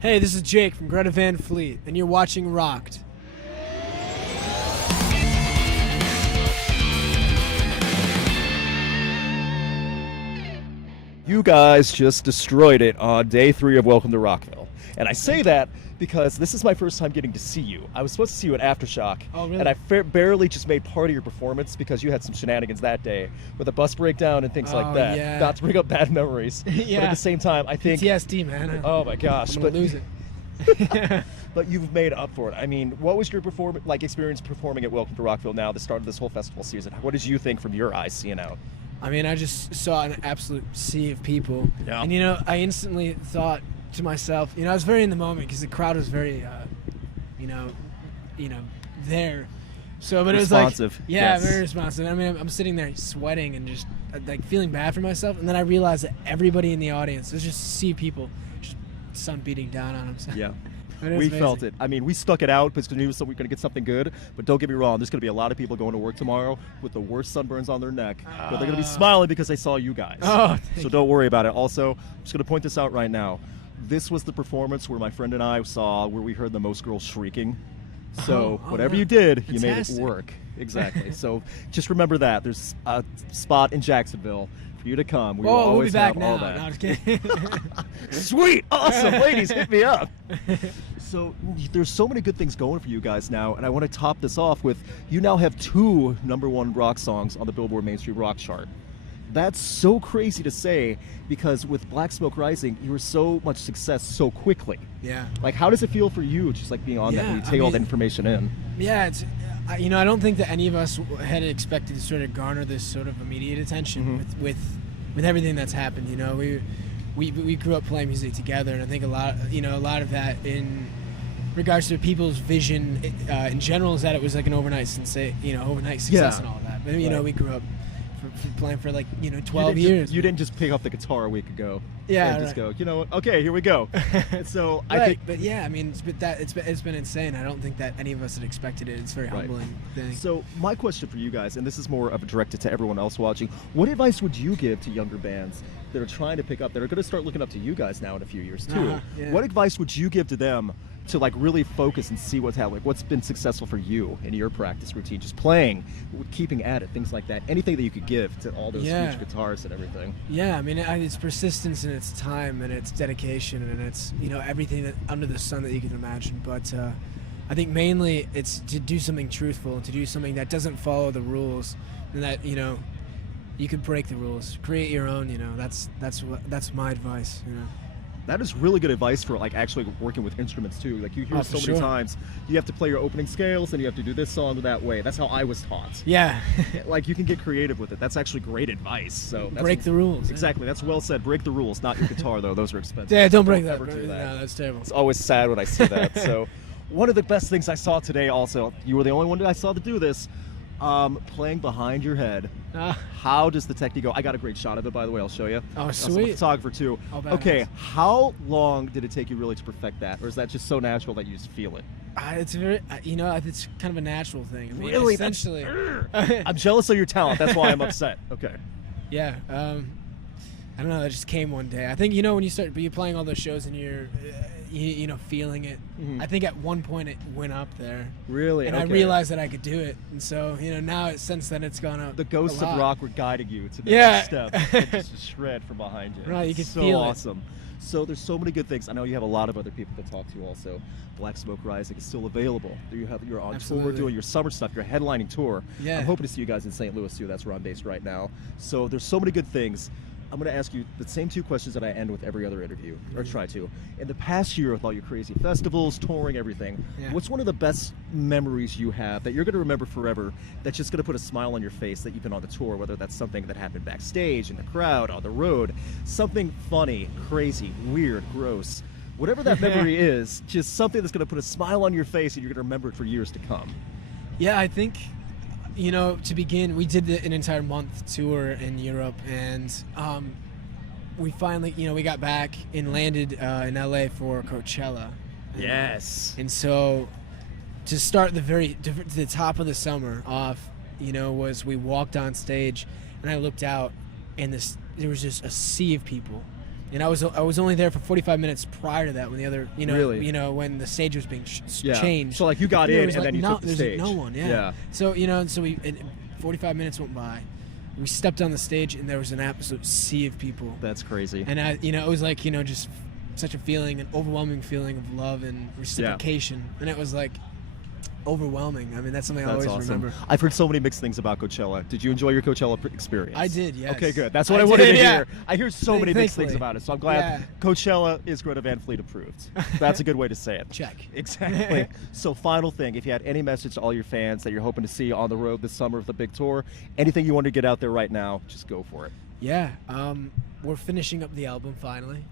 Hey, this is Jake from Greta Van Fleet, and you're watching Rocked. You guys just destroyed it on day 3 of Welcome to Rockville. And I say that because this is my first time getting to see you. I was supposed to see you at Aftershock, Oh, really? and I barely just made part of your performance because you had some shenanigans that day with a bus breakdown and things like that. Yeah. Not to bring up bad memories, Yeah. but at the same time, I think... PTSD, man. Oh my gosh. I'm gonna lose it. But you've made up for it. I mean, what was your experience performing at Welcome to Rockville now, the start of this whole festival season? What did you think from your eyes seeing out? I mean, I just saw an absolute sea of people. Yeah. And, I instantly thought to myself, I was very in the moment because the crowd was very, there. So, but Responsive. It was like, yeah, Yes. very responsive. I mean, I'm sitting there sweating and just like feeling bad for myself. And then I realized that everybody in the audience, there's just a sea of people, just sun beating down on them. So. Yeah. It was We amazing. felt it. I mean, we stuck it out because we knew we were going to get something good. But don't get me wrong, there's going to be a lot of people going to work tomorrow with the worst sunburns on their neck. But they're going to be smiling because they saw you guys. Oh, so don't worry about it. Also, I'm just going to point this out right now. This was the performance where my friend and I saw where we heard the most girls shrieking. So whatever you did, you made it Fantastic. work. Exactly. So just remember that. There's a spot in Jacksonville for you to come. We will we'll be always back have now. all that. No, I'm just kidding. Sweet, awesome, ladies, hit me up. So there's so many good things going for you guys now, and I want to top this off with you now have 2 #1 rock songs on the Billboard Mainstream Rock chart. That's so crazy to say because with Black Smoke Rising, you were so much success so quickly. Yeah. Like, how does it feel for you, just like being on that, when you take all that information in? Yeah, it's I don't think that any of us had expected to sort of garner this sort of immediate attention with everything that's happened. We grew up playing music together, and I think a lot of that in regards to people's vision in general is that it was like an overnight success and all that. But Right. we grew up playing for 12 years. You didn't just pick up the guitar a week ago. Yeah, and just right. go, you know what? Okay, here we go. And so I think. But yeah, I mean, it's been insane. I don't think that any of us had expected it. It's a very humbling thing. So my question for you guys, and this is more of a directed to everyone else watching, what advice would you give to younger bands that are trying to pick up, that are going to start looking up to you guys now in a few years too? Yeah. What advice would you give to them to really focus and see what's happening? What's been successful for you in your practice routine, just playing, keeping at it, things like that? Anything that you could give to all those huge guitarists and everything? Yeah, I mean, it's persistence and it's time and it's dedication and it's everything that under the sun that you can imagine. But I think mainly it's to do something truthful and to do something that doesn't follow the rules, and that you could break the rules, create your own. That's my advice. That is really good advice for actually working with instruments too. You hear so many times you have to play your opening scales and you have to do this song that way. That's how I was taught. Yeah. You can get creative with it. That's actually great advice. So break the rules. Exactly. That's well said. Break the rules, not your guitar though. Those are expensive. Yeah, don't break that. Ever do that. No, that's terrible. It's always sad when I see that. So one of the best things I saw today also, you were the only one that I saw to do this, playing behind your head. How does the technique go? I got a great shot of it, by the way. I'll show you. Oh, I'm a sweet. photographer too. Oh, badass. Okay, how long did it take you really to perfect that, or is that just so natural that you just feel it? It's very, it's kind of a natural thing. I mean, Really? essentially. I'm jealous of your talent. That's why I'm upset. Okay. Yeah. I don't know. That just came one day. I think when you start playing all those shows and you're, feeling it. Mhm. I think at one point it went up there. Really? And Okay. I realized that I could do it, and so now since then it's gone up. The ghosts a of lot. rock were guiding you to the Yeah. next step. And just shred from behind you. Right, you It's can so feel it. awesome. So there's so many good things. I know you have a lot of other people to talk to also. Black Smoke Rising is still available. You're on tour Absolutely. doing your summer stuff. You're headlining tour. Yeah. I'm hoping to see you guys in St. Louis too. That's where I'm based right now. So there's so many good things. I'm going to ask you the same 2 questions that I end with every other interview, or try to. In the past year with all your crazy festivals, touring, everything, what's one of the best memories you have that you're going to remember forever that's just going to put a smile on your face that you've been on the tour, whether that's something that happened backstage, in the crowd, on the road, something funny, crazy, weird, gross, whatever that memory is, just something that's going to put a smile on your face and you're going to remember it for years to come. Yeah, I think, to begin, we did an entire month tour in Europe, and we finally, we got back and landed in LA for Coachella. Yes. And so to start the top of the summer off, was we walked on stage and I looked out and there was just a sea of people. And I was only there for 45 minutes prior to that when the other, Really? When the stage was being Yeah. changed. So like you got And there in was, and like, then you took the there's stage. no one, yeah. So, and 45 minutes went by. We stepped on the stage and there was an absolute sea of people. That's crazy. And it was like, just such a feeling, an overwhelming feeling of love and reciprocation. And it was like overwhelming. I mean, that's something I always remember. I've heard so many mixed things about Coachella. Did you enjoy your Coachella experience? I did, yes. Okay, good. That's what I wanted to hear. I hear so many mixed Thankfully. things about it, so I'm glad Coachella is Greta Van Fleet approved. That's a good way to say it. Check. Exactly. So final thing, if you had any message to all your fans that you're hoping to see on the road this summer of the big tour, anything you want to get out there right now, just go for it. Yeah. We're finishing up the album finally.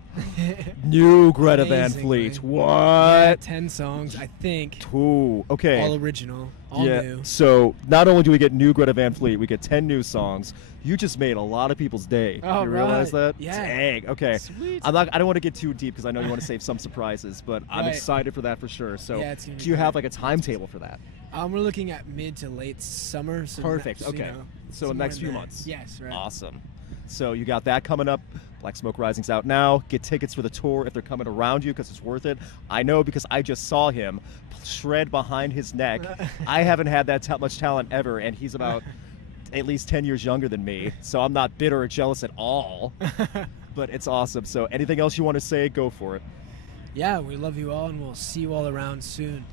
New Greta Van Amazingly. Fleet. What? Yeah, 10 songs, I think. Ooh, okay. All original, all new. So not only do we get new Greta Van Fleet, we get 10 new songs. You just made a lot of people's day. Oh, you realize right. that? Yeah. Dang. Okay. Sweet. I don't want to get too deep because I know you want to save some surprises, but I'm Right. excited for that for sure. So Yeah, it's gonna be do you have great. like a timetable for that? We're looking at mid to late summer. So Perfect. next, Okay. So somewhere next in few there. months. Yes, right. Awesome. So you got that coming up. Black Smoke Rising's out now. Get tickets for the tour if they're coming around you because it's worth it. I know because I just saw him shred behind his neck. I haven't had that much talent ever, and he's about at least 10 years younger than me, so I'm not bitter or jealous at all. But it's awesome. So anything else you want to say, go for it. Yeah, we love you all, and we'll see you all around soon.